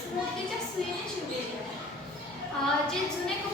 smoothly त्या सुईने शिवलेली आहे जे जुने कपडे